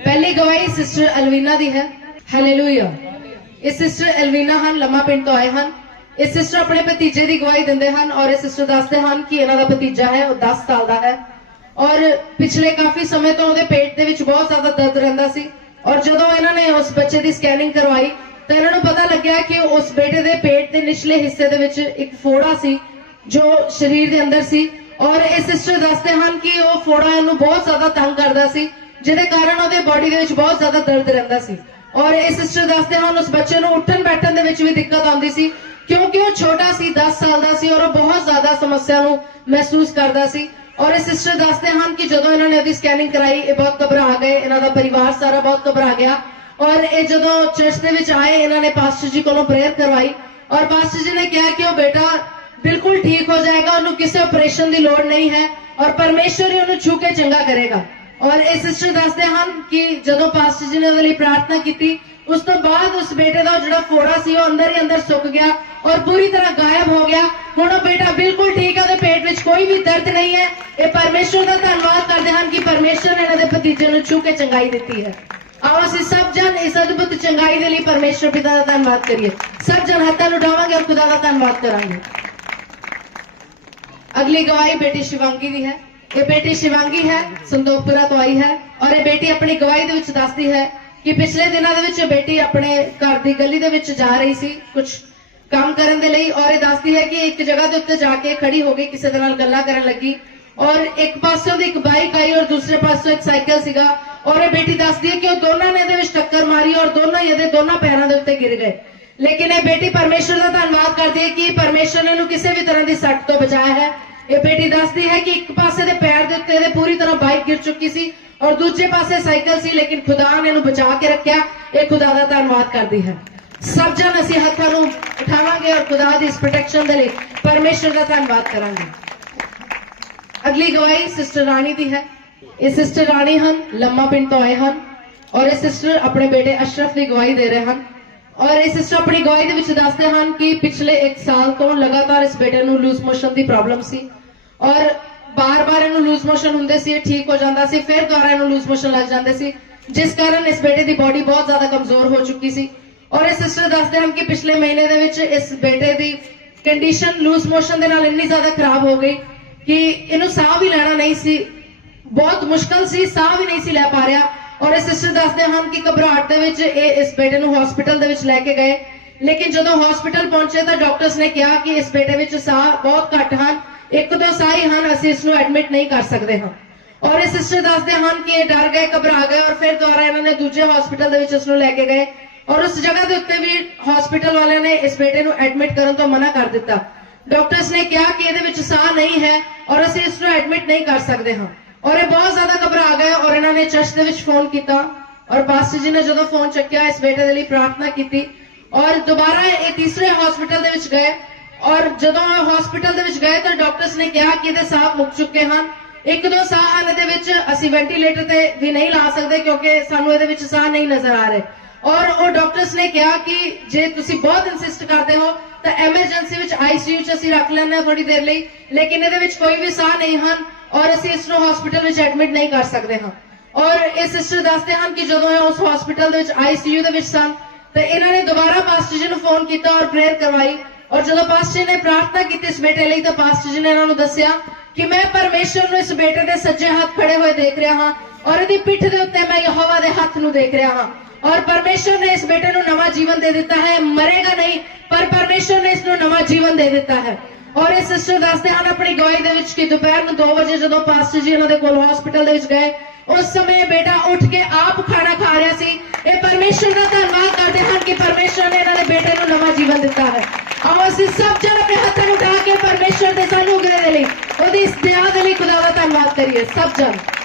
पहली गवाही सिस्टर अलवीना दी है। हालेलुया। इस सिस्टर अलवीना ਹਨ ਲੰਮਾ ਪਿੰਡ ਤੋਂ ਆਏ ਹਨ। इस सिस्टर अपने भतीजे की गवाही ਦਿੰਦੇ ਹਨ और इस सिस्टर ਦੱਸਦੇ ਹਨ कि इन्हां दा भतीजा है वो 10 साल ਦਾ है और पिछले काफी समय तो ਉਹਦੇ पेट ਦੇ ਵਿੱਚ बहुत ज्यादा दर्द ਰਹਿੰਦਾ ਸੀ और ਜਦੋਂ ਇਹਨਾਂ ਨੇ ਉਸ ਬੱਚੇ ਦੀ ਸਕੈਨਿੰਗ ਕਰਵਾਈ ਤਾਂ ਇਹਨਾਂ ਨੂੰ ਪਤਾ ਲੱਗਿਆ ਕਿ ਉਸ ਬੇਟੇ ਦੇ पेट ਦੇ ਨਿਚਲੇ ਹਿੱਸੇ ਦੇ ਵਿੱਚ ਇੱਕ ਫੋੜਾ ਸੀ ਜੋ ਸਰੀਰ ਦੇ ਅੰਦਰ ਸੀ और इस सिस्टर ਦੱਸਦੇ ਹਨ कि वो ਫੋੜਾ ਇਹਨੂੰ बहुत ज्यादा ਤੰਗ ਕਰਦਾ ਸੀ ਜਿਹਦੇ ਕਾਰਨ ਉਹਦੇ ਬਾਡੀ ਦੇ ਵਿੱਚ ਬਹੁਤ ਜ਼ਿਆਦਾ ਦਰਦ ਰਹਿੰਦਾ ਸੀ और इस सिस्टर ਦੱਸਦੇ ਹਨ उस ਬੱਚੇ ਨੂੰ ਉੱਠਣ ਬੈਠਣ ਦੇ ਵਿੱਚ ਵੀ ਦਿੱਕਤ ਆਉਂਦੀ ਸੀ क्योंकि वो छोटा सी 10 साल का सी और बहुत ज्यादा समस्या ਨੂੰ महसूस करता सी और इस सिस्टर ਦੱਸਦੇ ਹਨ कि ਜਦੋਂ ਇਹਨਾਂ ਨੇ ਉਹਦੀ ਸਕੈਨਿੰਗ कराई ये बहुत घबरा गए ਇਹਨਾਂ ਦਾ परिवार सारा बहुत घबरा गया और ये ਜਦੋਂ चर्च ਦੇ ਵਿੱਚ आए ਇਹਨਾਂ ने पास्टर जी ਕੋਲੋਂ प्रेयर करवाई और पास्टर जी ने कहा कि वो बेटा बिल्कुल ठीक हो जाएगा ਉਹਨੂੰ ਕਿਸੇ ਆਪਰੇਸ਼ਨ ਦੀ ਲੋੜ नहीं है और परमेश्वर ही ਉਹਨੂੰ छू के चंगा करेगा और इस सिस्टर ਦੱਸਦੇ ਹਨ कि ਜਦੋਂ पास्टर जी ने ਉਹਦੇ ਲਈ प्रार्थना की उस तो बाद उस बेटे का जो फोड़ा सी अंदर ही अंदर सुक गया और पूरी तरह गायब हो गया हुण बेटा बिल्कुल ठीक है पेट में कोई भी दर्द नहीं है ये परमेश्वर का धन्यवाद करते हैं कि परमेश्वर ने इन्हां दे भतीजे नूं छू के चंगाई दी है आओ असीं सब जन इस अद्भुत चंगाई दे लई परमेश्वर पिता का धन्यवाद करिए सब जन हत्थां नूं उठावांगे और खुदा का धन्यवाद करांगे अगली गवाही बेटी शिवांगी दी है ये बेटी शिवांगी है संतोखपुरा तो आई है और ये बेटी अपनी गवाही दे विच दसदी है कि पिछले दिनों ਦੇ ਵਿੱਚ बेटी अपने घर की गली ਦੇ ਵਿੱਚ जा रही सी कुछ काम करने ਦੇ ਲਈ और ये दसदी है कि एक जगह ਦੇ ਉੱਤੇ जाके खड़ी हो गई किसी ਦੇ ਨਾਲ ਗੱਲਾਂ ਕਰਨ ਲੱਗੀ और एक पासों ਦੀ ਇੱਕ बाइक आई और दूसरे पासों एक साइकिल ਸੀਗਾ और ये बेटी दसदी है कि ਉਹ ਦੋਨਾਂ ਨੇ ਇਹਦੇ ਵਿੱਚ टक्कर मारी और दोनों ही ਇਹਦੇ ਦੋਨਾਂ ਪੈਰਾਂ ਦੇ ਉੱਤੇ गिर गए लेकिन ये बेटी परमेश्वर का धन्यवाद करती है कि परमेश्वर ने ਇਹਨੂੰ ਕਿਸੇ ਵੀ तरह की सट तो बचाया है ये बेटी दसदी है कि एक पासे ਦੇ पैर ਦੇ ਉੱਤੇ ਇਹਦੇ पूरी तरह बाइक गिर चुकी सी और दूसरे पासे साइकिल सी लेकिन खुदा ने इन्हू बचा के रखा ये खुदा का धन्यवाद करती है सब जन असीं हत्थां नूं उठावांगे और खुदा दी इस प्रोटेक्शन दे लई परमेश्वर का धन्यवाद करांगे अगली गवाही सिस्टर रानी दी है ये सिस्टर रानी हन लम्मा पिंड तो आए हन और ये सिस्टर अपने बेटे अशरफ की गवाही दे रहे हैं और ये सिस्टर अपनी गवाही दे विच दसदे हन कि पिछले 1 साल तो लगातार इस बेटे नूं लूज मोशन की प्रॉब्लम सी और बार बार इन्हू लूज मोशन होंदे सी ठीक हो जाता सी फिर दोबारा इन्हू लूज मोशन लग जाते सी जिस कारण इस बेटे की बॉडी बहुत ज्यादा कमजोर हो चुकी सी और इस सिस्टर दसदे हैं कि पिछले महीने दे विच इस बेटे की कंडीशन लूज मोशन दे नाल इन्नी ज्यादा खराब हो गई कि इन्हू साह भी लेना नहीं सी बहुत मुश्किल सी साह भी नहीं सी लै पा रहा और इस सिस्टर दसदे हैं कि घबराहट दे विच इस बेटे नूं हॉस्पिटल दे विच लैके गए लेकिन जदों हॉस्पिटल पहुंचे तो डॉक्टर्स ने कहा कि इस बेटे विच साह बहुत घट हैं एक दो साई हैं असीं इसनूं एडमिट नहीं कर सकते हाँ और इस सिस्टर दसदे हैं कि डर गए घबरा गए और फिर दोबारा इन्होंने दूजे हॉस्पिटल दे विच इसनूं लैके गए और उस जगह के उत्ते भी हॉस्पिटल वाले ने इस बेटे नूं एडमिट करने तो मना कर दिता डॉक्टर्स ने कहा कि इहदे विच साह नहीं है और असीं इसनूं एडमिट नहीं कर सकते हाँ और ये बहुत ज्यादा घबरा गए और इन्होंने चर्च दे विच फोन किया और पास्टर जी ने जो फोन चुकिया इस बेटे के लिए प्रार्थना की और दोबारा ये तीसरे हॉस्पिटल दे विच गए और जदों हॉस्पिटल दे विच गए तो डॉक्टर्स ने कहा कि इहदे साह मुक चुके हैं एक दो साह हैं इहदे विच असीं वेंटीलेटर ते भी नहीं ला सकते क्योंकि सानूं इहदे विच साह नहीं नजर आ रहे और वो डॉक्टर्स ने कहा कि जे तुसीं बहुत इंसिस्ट करते हो तो एमरजेंसी विच आईसीयू च असीं रख लैंदे थोड़ी देर लई लेकिन इहदे विच कोई भी साह नहीं हैं और असीं इसनूं हॉस्पिटल विच एडमिट नहीं कर सकते हाँ और इस सिस्टर दसदे हैं कि जदों उस हॉस्पिटल दे विच आईसीयू दे विच सन तो इन्हां ने दोबारा पास्टर जी नूं फोन किया और प्रेयर करवाई और जो पास्टर ने प्रार्थना की इस बेटे लिए तो पास्टर जी ने इन्होंने दसिया कि मैं परमेश्वर नूं इस बेटे के सज्जे हाथ खड़े हुए देख रहा हाँ और इहदी पिठ के उत्ते मैं यहोवा दे हाथ नूं देख रहा हाँ और परमेश्वर ने इस बेटे नूं नवा जीवन दे दिता है मरेगा नहीं पर परमेश्वर ने इसनूं नवा जीवन दे दिता है और इस सिस्टर दसदे हैं अपनी गवाही दे विच कि दोपहर नूं 2 बजे जदों पास्टर जी इन्हां दे कोल हॉस्पिटल दे विच गए उस समय बेटा उठ के आप खाना खा रहा सी ये परमेश्वर का धन्यवाद करते हैं कि परमेश्वर ने इन्हां दे बेटे नूं नवा जीवन दिता है आओ असीं सब जन अपने हत्थां नूं उठा के परमेश्वर दे सानूं अनुग्रह दे लई ओहदी इस दया दे लई खुदा दा धन्नवाद करिए सब जन